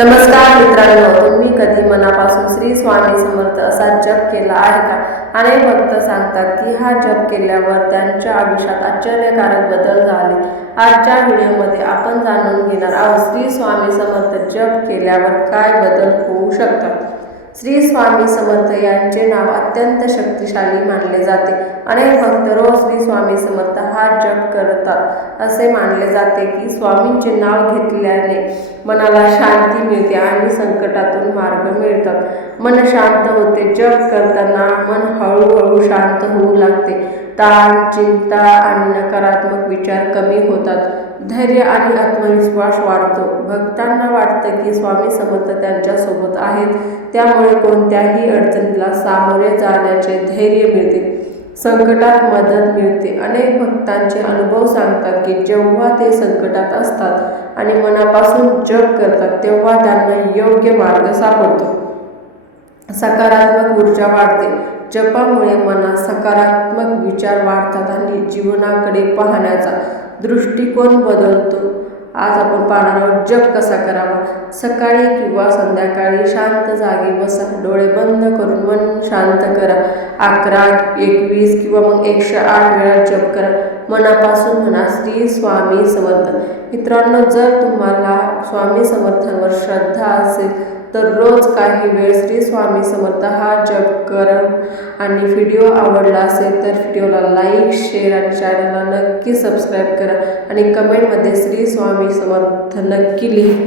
नमस्कार मित्रांनो, तुम्ही कधी मनापासून श्री स्वामी समर्थ असा जप केला आहे का? अनेक भक्त सांगतात की हा जप केल्यावर त्यांच्या आयुष्यात आश्चर्यकारक बदल झाले. आजच्या व्हिडिओमध्ये आपण जाणून घेणार आहोत श्री स्वामी समर्थ जप केल्यावर काय बदल होऊ शकतात. श्री स्वामी समर्थ यांचे नाव अत्यंत शक्तिशाली मानले जाते. अनेक भक्त रोज श्री स्वामी समर्थ हा जप करतात. असे मानले जाते की स्वामींचे नाव घेतल्याने मनाला शांती मिळते आणि संकटातून मार्ग मिळतात. मन शांत होते. जप करताना मन हळूहळू शांत होऊ लागते. ताण, चिंता आणि नकारात्मक विचार कमी होतात. धैर्य आणि आत्मविश्वास वाढतो. भक्तांना वाटतं की स्वामी समर्थ त्यांच्यासोबत आहेत, त्यामुळे कोणत्याही अडचणीला सामोरे जाण्याचे धैर्य मिळते. संकटात मदत मिळते. अनेक भक्तांचे अनुभव सांगतात की जेव्हा ते संकटात असतात आणि मनापासून जप करतात तेव्हा त्यांना योग्य मार्ग सापडतो. सकारात्मक ऊर्जा वाढते. जपामुळे मनात सकारात्मक विचार वाढतात आणि जीवनाकडे पाहण्याचा दृष्टिकोन बदलतो. आज आपण पाहणार आहोत जप कसा करावा. सकाळी किंवा संध्याकाळी शांत जागी बसा. डोळे बंद करून मन शांत करा. 11, 21 किंवा मग 108 वेळा जप करा. मनापासून म्हणा श्री स्वामी समर्थ. मित्रांनो, जर तुम्हाला स्वामी समर्थांवर श्रद्धा असेल तर रोज काही वेळ श्री स्वामी समर्थ हा जप करा. आणि व्हिडिओ आवडला असेल तर व्हिडिओला लाईक, शेअर आणि चॅनलला नक्की सबस्क्राईब करा आणि कमेंटमध्ये श्री स्वामी समर्थ नक्की लिहा.